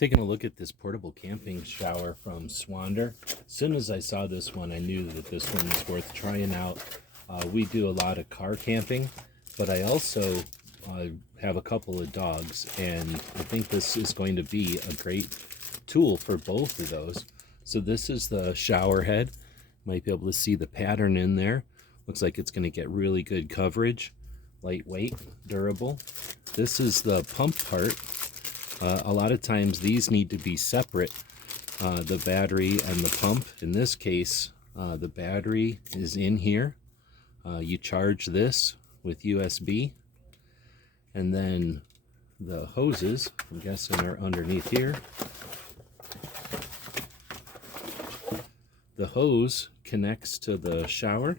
Taking a look at this portable camping shower from Swonder. As soon as I saw this one, I knew that this one was worth trying out. We do a lot of car camping, but I also have a couple of dogs, and I think this is going to be a great tool for both of those. So this is the shower head. Might be able to see the pattern in there. Looks like it's going to get really good coverage. Lightweight, durable. This is the pump part. A lot of times these need to be separate, the battery and the pump. In this case, the battery is in here. You charge this with USB, and then the hoses, I'm guessing, are underneath here. The hose connects to the shower,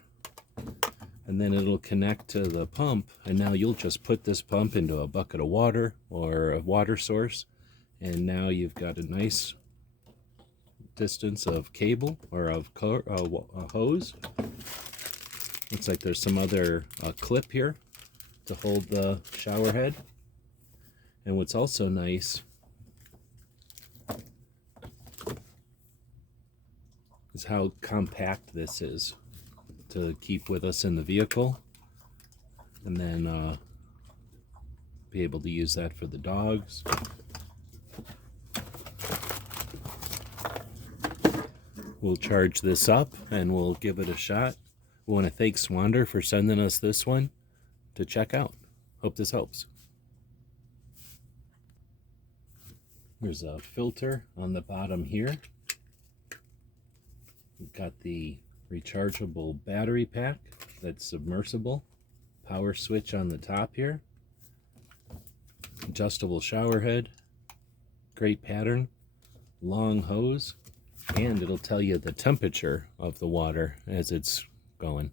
and then it'll connect to the pump, and now you'll just put this pump into a bucket of water or a water source, and now you've got a nice distance of cable or of a hose. Looks like there's some other clip here to hold the shower head. And what's also nice is how compact this is to keep with us in the vehicle, and then be able to use that for the dogs. We'll charge this up and we'll give it a shot. We want to thank Swonder for sending us this one to check out. Hope this helps. There's a filter on the bottom here. We've got the rechargeable battery pack that's submersible. Power switch on the top here. Adjustable shower head. Great pattern. Long hose. And it'll tell you the temperature of the water as it's going.